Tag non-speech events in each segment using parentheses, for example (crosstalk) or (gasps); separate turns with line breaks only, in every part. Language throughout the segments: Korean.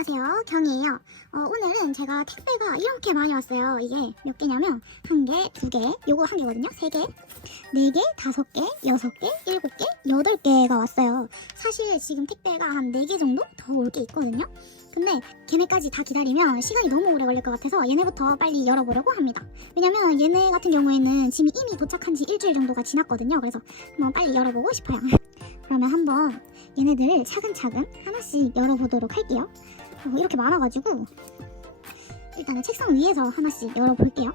안녕하세요. 경이에요. 어, 오늘은 제가 택배가 이렇게 많이 왔어요. 이게 몇 개냐면 한 개, 두 개, 요거 한 개거든요. 세 개, 네 개, 다섯 개, 여섯 개, 일곱 개, 여덟 개가 왔어요. 사실 지금 택배가 한 네 개 정도 더 올 게 있거든요. 근데 걔네까지 다 기다리면 시간이 너무 오래 걸릴 것 같아서 얘네부터 빨리 열어보려고 합니다. 왜냐면 얘네 같은 경우에는 짐이 이미 도착한 지 일주일 정도가 지났거든요. 그래서 한번 빨리 열어보고 싶어요. (laughs) 그러면 한번 얘네들 차근차근 하나씩 열어보도록 할게요. 어, 이렇게 많아가지고 일단은 책상 위에서 하나씩 열어볼게요.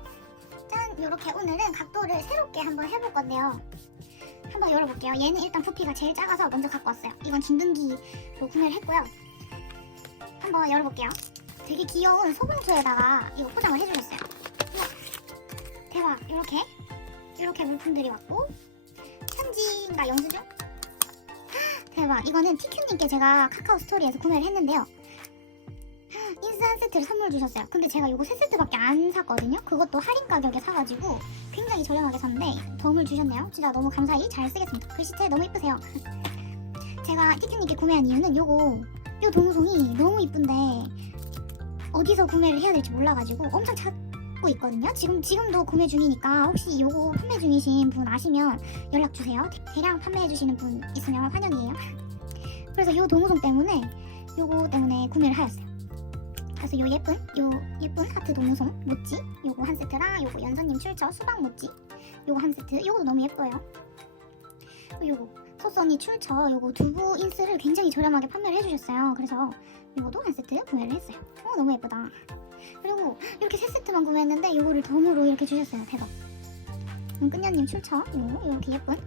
짠! 이렇게 오늘은 각도를 새롭게 한번 해볼 건데요. 한번 열어볼게요. 얘는 일단 부피가 제일 작아서 먼저 갖고 왔어요. 이건 진등기로 구매를 했고요. 한번 열어볼게요. 되게 귀여운 소봉투에다가 이거 포장을 해주셨어요. 대박! 이렇게 이렇게 물품들이 왔고 편지인가 영수증? (gasps) 대박 이거는 TQ님께 제가 카카오 스토리에서 구매를 했는데요 인스 한 세트를 선물 주셨어요 근데 제가 이거 세 세트밖에 안 샀거든요 그것도 할인 가격에 사가지고 굉장히 저렴하게 샀는데 도움을 주셨네요 진짜 너무 감사히 잘 쓰겠습니다 글씨체 너무 이쁘세요 (laughs) 제가 TQ님께 구매한 이유는 요거 요 동송이 너무 이쁜데 어디서 구매를 해야 될지 몰라가지고 엄청 찾고 있거든요 지금, 지금도 구매 중이니까 혹시 요거 판매 중이신 분 아시면 연락 주세요. 대량 판매해 주시는 분 있으면 환영이에요. (laughs) 그래서 요 동우송 때문에 요거 때문에 구매를 하였어요. 그래서 요 예쁜 요 예쁜 하트 동우송 모찌 요거 한 세트랑 요거 연서님 출처 수박 모찌 요거 한 세트 요것도 너무 예뻐요. 요거 소선이 출처 요거 두부 인스를 굉장히 저렴하게 판매를 해주셨어요. 그래서 요거도 한 세트 구매를 했어요. 어 너무 예쁘다. 그리고 이렇게 세 세트만 구매했는데 요거를 덤으로 이렇게 주셨어요. 대박. 음, 끈녀님 출처 요 이렇게 예쁜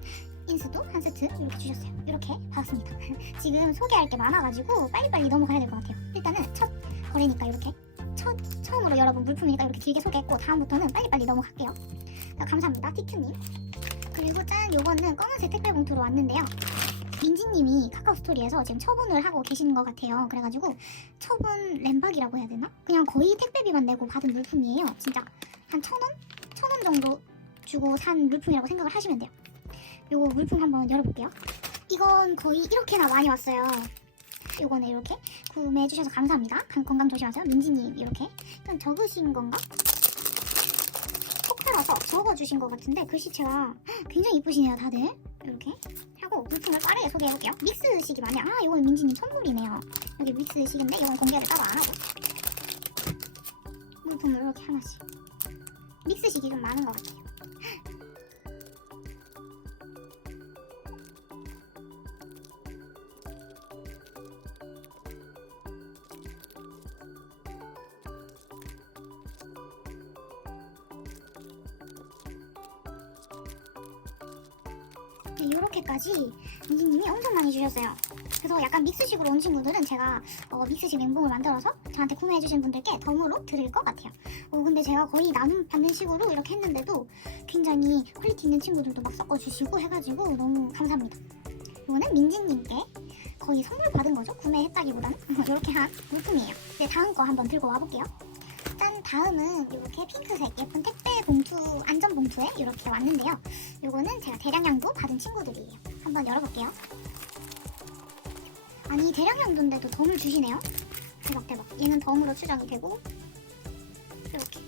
인스도 한 세트 이렇게 주셨어요. 이렇게 받았습니다. (laughs) 지금 소개할 게 많아가지고 빨리빨리 넘어가야 될 것 같아요. 일단은 첫 거래니까 이렇게 첫 처음으로 여러분 물품이니까 이렇게 길게 소개했고 다음부터는 빨리빨리 넘어갈게요. 자, 감사합니다, 티큐님. 그리고 짠 요거는 검은색 택배 봉투로 왔는데요. 민지님이 카카오 스토리에서 지금 처분을 하고 계신 것 같아요. 그래가지고 처분 램박이라고 해야 되나? 그냥 거의 택배비만 내고 받은 물품이에요. 진짜 한 천 원? 천 원 정도 주고 산 물품이라고 생각을 하시면 돼요. 요거 물품 한번 열어볼게요. 이건 거의 이렇게나 많이 왔어요. 요거는 이렇게 구매해 주셔서 감사합니다. 건- 건강 조심하세요. 민지님 이렇게 좀 적으신 건가? 톡달아서 적어주신 것 같은데 글씨체가 굉장히 이쁘시네요 다들 이렇게 하고 물품을 빠르게 소개해볼게요. 믹스식이 많이 아 이건 민지님 선물이네요. 여기 믹스식인데 이건 공개를 따로 안 하고 물품을 이렇게 하나씩 믹스식이 좀 많은 것 같아요. 네, 이렇게까지 민지님이 엄청 많이 주셨어요. 그래서 약간 믹스식으로 온 친구들은 제가 어, 믹스식 멘붕을 만들어서 저한테 구매해주신 분들께 덤으로 드릴 것 같아요. 어, 근데 제가 거의 나눔 받는 식으로 이렇게 했는데도 굉장히 퀄리티 있는 친구들도 막 섞어주시고 해가지고 너무 감사합니다. 이거는 민지님께 거의 선물 받은 거죠. 구매했다기보다는 (laughs) 이렇게 한 물품이에요. 네, 다음 거 한번 들고 와볼게요. 짠 다음은 이렇게 핑크색 예쁜 택배 봉투 안전 봉투에 이렇게 왔는데요. 요거는 제가 대량량도 받은 친구들이에요. 한번 열어볼게요. 아니 대량량도인데도 덤을 주시네요. 대박 대박. 얘는 덤으로 추정이 되고 이렇게.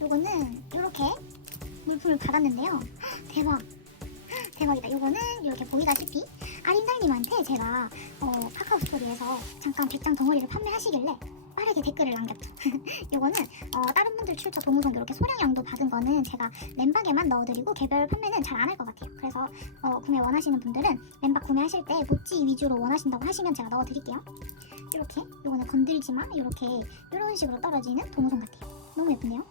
요거는 이렇게 물품을 받았는데요. 헉, 대박. 대박이다. 요거는 이렇게 보이다시피 아린달님한테 제가 어, 카카오 스토리에서 잠깐 100장 덩어리를 판매하시길래 빠르게 댓글을 남겼죠. (laughs) 요거는 어, 다른 분들 출처 동우성 이렇게 소량량도 받은 거는 제가 램박에만 넣어드리고 개별 판매는 잘 안 할 것 같아요. 그래서 어, 구매 원하시는 분들은 램박 구매하실 때 모찌 위주로 원하신다고 하시면 제가 넣어드릴게요. 이렇게 요거는 마 이렇게 이런 식으로 떨어지는 동우성 같아요. 너무 예쁘네요.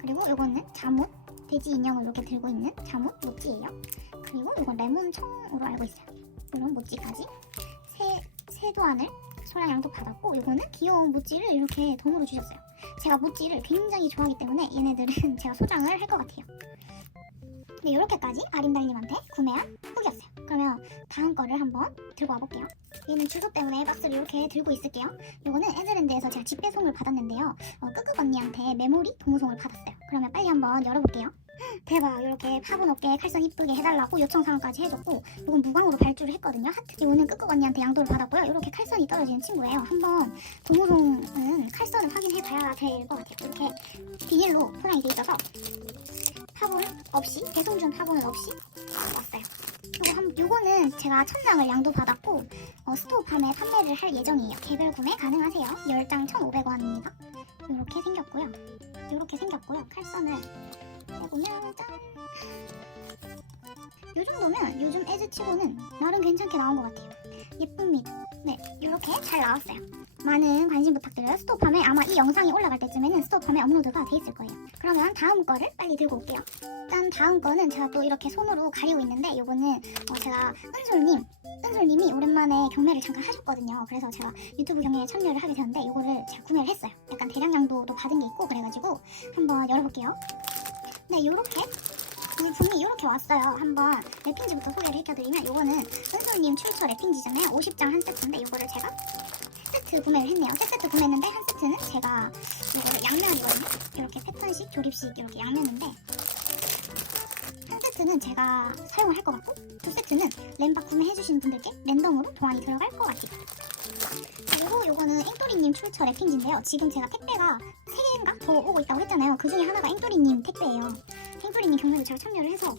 그리고 요거는 잠옷 돼지 인형을 이렇게 들고 있는 잠옷 모찌예요. 그리고 이건 레몬 청으로 알고 있어요. 이런 모찌까지 세, 세 도안을 소량량도 받았고 이거는 귀여운 모찌를 이렇게 덤으로 주셨어요. 제가 모찌를 굉장히 좋아하기 때문에 얘네들은 (laughs) 제가 소장을 할 것 같아요. 네, 이렇게까지 아린달님한테 구매한 후기였어요. 그러면 다음 거를 한번 들고 와볼게요. 얘는 주소 때문에 박스를 이렇게 들고 있을게요. 이거는 에즈랜드에서 제가 집 배송을 받았는데요. 어, 끄끄 언니한테 메모리 동송을 받았어요. 그러면 빨리 한번 열어볼게요. 대박. 이렇게 파분 어깨 칼선 이쁘게 해달라고 요청 사항까지 해줬고 이건 무광으로 발주를 했거든요. 하트 이거는 끝끝 언니한테 양도를 받았고요. 이렇게 칼선이 떨어지는 친구예요. 한번 동호송은 칼선을 확인해 봐야 될 것 같아요. 이렇게 비닐로 포장이 돼 있어서 파분 없이 배송준 파분은 없이 왔어요. 요거는 제가 천장을 양도 받았고 어, 스토어팜에 판매를 할 예정이에요. 개별 구매 가능하세요. 10장 1,500원입니다. 이렇게 생겼고요. 이렇게 생겼고요. 칼선을 해보면 짠! 요 정도면 요즘 에즈치고는 나름 괜찮게 나온 것 같아요. 예쁩니다. 네, 이렇게 잘 나왔어요. 많은 관심 부탁드려요. 스토팜에 아마 이 영상이 올라갈 때쯤에는 스토팜에 업로드가 돼 있을 거예요. 그러면 다음 거를 빨리 들고 올게요. 짠, 다음 거는 제가 또 이렇게 손으로 가리고 있는데 요거는 어, 제가 은솔님, 은솔님이 오랜만에 경매를 잠깐 하셨거든요. 그래서 제가 유튜브 경매에 참여를 하게 되었는데 요거를 제가 구매를 했어요. 약간 대량량도도 받은 게 있고 그래가지고 한번 열어볼게요. 네, 요렇게 물품이 이렇게 왔어요. 한번 랩핑지부터 소개를 해드리면 요거는 은솔님 출처 랩핑지잖아요. 50장 한 세트인데 요거를 제가 세트 구매를 했네요. 세 세트 구매했는데 한 세트는 제가 요거를 양면이거든요. 이렇게 패턴식, 조립식 이렇게 양면인데 한 세트는 제가 사용을 할 것 같고 두 세트는 램박 구매해주시는 분들께 랜덤으로 도안이 들어갈 것 같아요. 그리고 요거는 앵토리님 출처 랩핑지인데요. 지금 제가 택배가 3 개인가 더 오고 있다고 했잖아요. 그 중에 하나가 앵토리님 택배예요. 앵토리님 경매도 제가 참여를 해서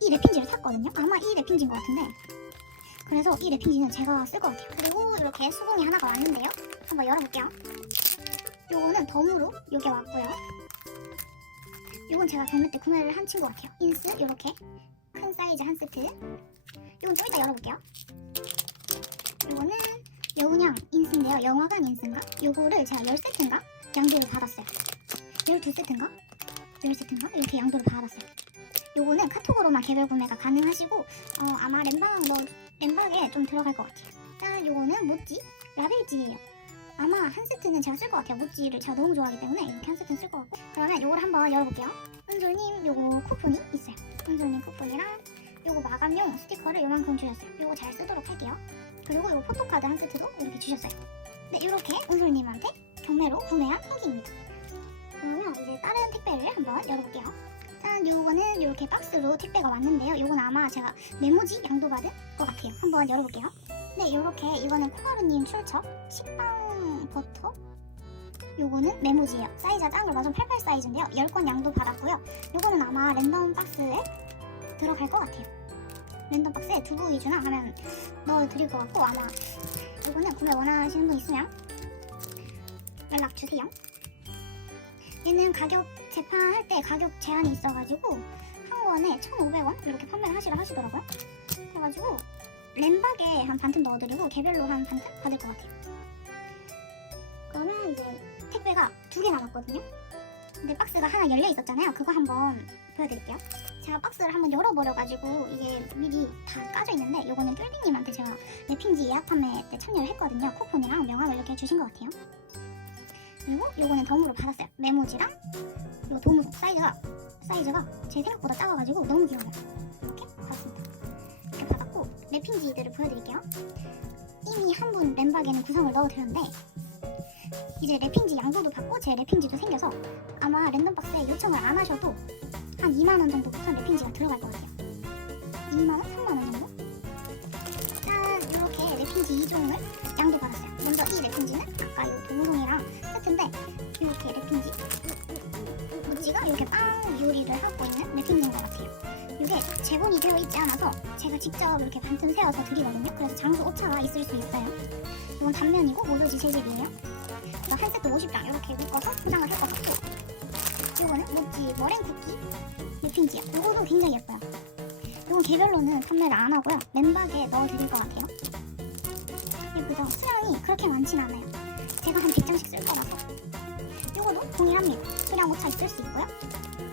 이 랩핑지를 샀거든요. 아마 이 랩핑지인 것 같은데 그래서 이 랩핑지는 제가 쓸 것 같아요. 그리고 이렇게 수공이 하나가 왔는데요. 한번 열어볼게요. 요거는 덤으로 요게 왔고요. 요건 제가 경매 때 구매를 한 친구 같아요. 인스 이렇게 큰 사이즈 한 세트. 요건 좀 이따 열어볼게요. 요거는 여운형 인스인데요. 영화관 인스인가? 요거를 제가 10세트인가? 양도를 받았어요. 12세트인가? 10세트인가? 이렇게 양도를 받았어요. 요거는 카톡으로만 개별 구매가 가능하시고 어, 아마 램방 뭐 램방에 좀 들어갈 것 같아요. 짠 요거는 모찌 라벨지예요. 아마 한 세트는 제가 쓸 것 같아요. 모찌를 제가 너무 좋아하기 때문에 이렇게 한 세트는 쓸 것 같고 그러면 요걸 한번 열어볼게요. 은솔님 요거 쿠폰이 있어요. 은솔님 쿠폰이랑 요거 마감용 스티커를 요만큼 주셨어요. 요거 잘 쓰도록 할게요. 그리고 요 포토카드 한 세트도 이렇게 주셨어요. 네 이렇게 은솔님한테 경매로 구매한 후기입니다. 그러면 이제 다른 택배를 한번 열어볼게요. 짠, 요거는 이렇게 박스로 택배가 왔는데요. 요건 아마 제가 메모지 양도받은 것 같아요. 한번 열어볼게요. 네, 요렇게 이거는 코하루님 출처 식빵 버터 요거는 메모지예요. 사이즈가 작은 걸 맞으면 88 사이즈인데요. 10건 양도 받았고요. 요거는 아마 랜덤 박스에 들어갈 것 같아요. 랜덤 박스에 두부 위주나 하면 넣어드릴 것 같고 아마 요거는 구매 원하시는 분 있으면 연락 주세요. 얘는 가격 재판할 때 가격 제한이 있어가지고 한 권에 1,500원 이렇게 판매를 하시라 하시더라고요. 그래가지고 램박에 한 반틈 넣어드리고 개별로 한 반틈 받을 것 같아요. 그러면 이제 택배가 두 개 남았거든요. 근데 박스가 하나 열려 있었잖아요. 그거 한번 보여드릴게요. 제가 박스를 한번 열어버려가지고 이게 미리 다 까져 있는데 요거는 쫄비님한테 제가 랩핑지 예약 판매 때 참여를 했거든요. 쿠폰이랑 명함을 이렇게 주신 것 같아요. 그리고 요거는 덤으로 받았어요. 메모지랑 요 도무 사이즈가 사이즈가 제 생각보다 작아가지고 너무 귀여워요. 이렇게 받았습니다. 이렇게 받았고 랩핑지들을 보여드릴게요. 이미 한 분 램박에는 구성을 넣어드렸는데 이제 랩핑지 양도도 받고 제 랩핑지도 생겨서 아마 랜덤 박스에 요청을 안 하셔도 한 2만 원 정도부터 랩핑지가 들어갈 것 같아요. 2만 원, 3만 원 정도? 짠 이렇게 랩핑지 2종을 양도 받았어요. 먼저 이 랩핑지는 아까 요 동송이 이렇게 빵 요리를 하고 있는 랩핑지인 것 같아요. 이게 재본이 되어 있지 않아서 제가 직접 이렇게 반틈 세워서 드리거든요. 그래서 장수 오차가 있을 수 있어요. 이건 단면이고 모조지 재질이에요. 그래서 한 세트 50장 이렇게 묶어서 포장을 같고 이거는 모찌 머랭 쿠키 랩핑지요. 이거도 굉장히 예뻐요. 이건 개별로는 판매를 안 하고요. 맨박에 넣어드릴 것 같아요. 예쁘죠? 수량이 그렇게 많진 않아요. 제가 한 100장씩 쓸 거라서 이거도 동일합니다. 수량 오차 있을 수 있고요.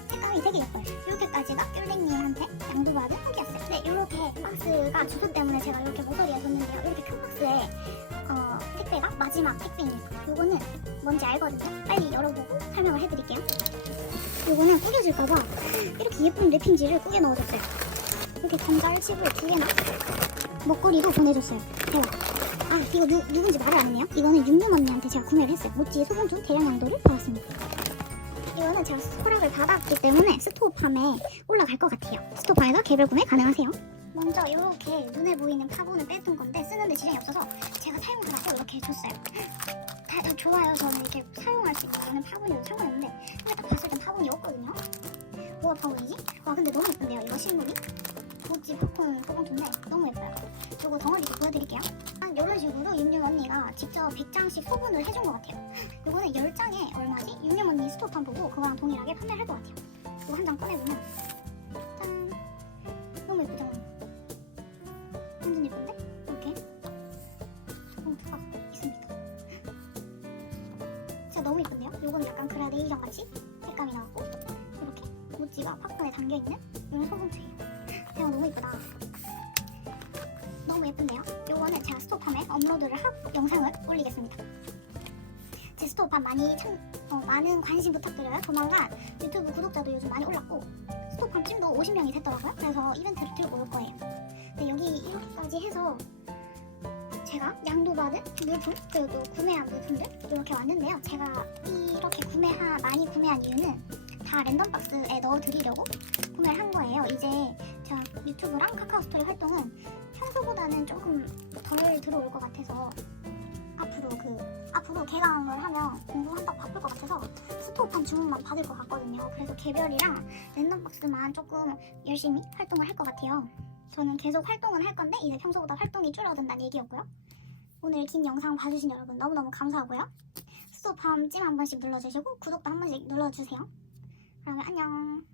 색감이 되게 예뻐요. 이렇게까지가 귤랭님한테 양도받은 후기였어요. 네, 이렇게 박스가 주소 때문에 제가 이렇게 모서리에 뒀는데요. 이렇게 큰 박스에 어, 택배가 마지막 택배입니다. 요거는 뭔지 알거든요. 빨리 열어보고 설명을 해드릴게요. 요거는 구겨질까봐 이렇게 예쁜 랩핑지를 꾸겨 넣어줬어요. 이렇게 감자칩을 두 개나 먹거리도 보내줬어요. 대박. 아 이거 누, 누군지 말을 안 했네요. 이거는 윤윤 언니한테 제가 구매를 했어요. 모찌 소봉주 대량 양도를 받았습니다. 이거는 제가 허락을 받았기 때문에 스토어팜에 올라갈 것 같아요. 스토어팜에서 개별 구매 가능하세요. 먼저 이렇게 눈에 보이는 파고는 빼둔 건데 쓰는데 지장이 없어서 제가 사용하라고 이렇게 줬어요. 다, 다 좋아요. 저는 이렇게 사용할 수 있는 거는 파분이도 상관없는데 근데 딱 봤을 땐 파분이 없거든요. 뭐가 파분이지? 와 근데 너무 예쁜데요. 이거 실물이? 모찌 팝콘 소봉인데 너무 예뻐요. 이거 덩어리도 보여드릴게요. 한 이런 식으로 윤윤 언니가 직접 100장씩 소분을 해준 것 같아요. 이거는 10장에 얼마지? 윤윤 언니 스토판 보고 그거랑 동일하게 판매를 할 것 같아요. 이거 한 장 꺼내보면 짠! 너무 예쁘죠? 완전 예쁜데? 이렇게 봉투가 있습니다. 진짜 너무 예쁜데요? 이거는 약간 그라데이션 같이 색감이 나왔고 이렇게 모찌가 팝콘에 담겨있는 이런 소봉투예요. 제가 너무 예쁘다. 너무 예쁜데요? 요거는 제가 스토팜에 업로드를 하고 영상을 올리겠습니다. 제 스토팜 많이 참, 어, 많은 관심 부탁드려요. 조만간 유튜브 구독자도 요즘 많이 올랐고 스토팜 찜도 50명이 됐더라고요. 그래서 이벤트를 들고 올 거예요. 근데 여기 이렇게까지 해서 제가 양도받은 물품 그리고 또 구매한 물품들 이렇게 왔는데요. 제가 이렇게 구매한 많이 구매한 이유는 다 랜덤 박스에 넣어드리려고 구매를 한 거예요. 이제 제가 유튜브랑 카카오스토리 활동은 평소보다는 조금 덜 들어올 것 같아서 앞으로 그 앞으로 개강을 하면 공부한다고 바쁠 것 같아서 스토어판 주문만 받을 것 같거든요. 그래서 개별이랑 랜덤 박스만 조금 열심히 활동을 할 것 같아요. 저는 계속 활동은 할 건데 이제 평소보다 활동이 줄어든다는 얘기였고요. 오늘 긴 영상 봐주신 여러분 너무너무 감사하고요. 스토팜 찜한 번씩 눌러주시고 구독도 한 번씩 눌러주세요. 그러면 안녕.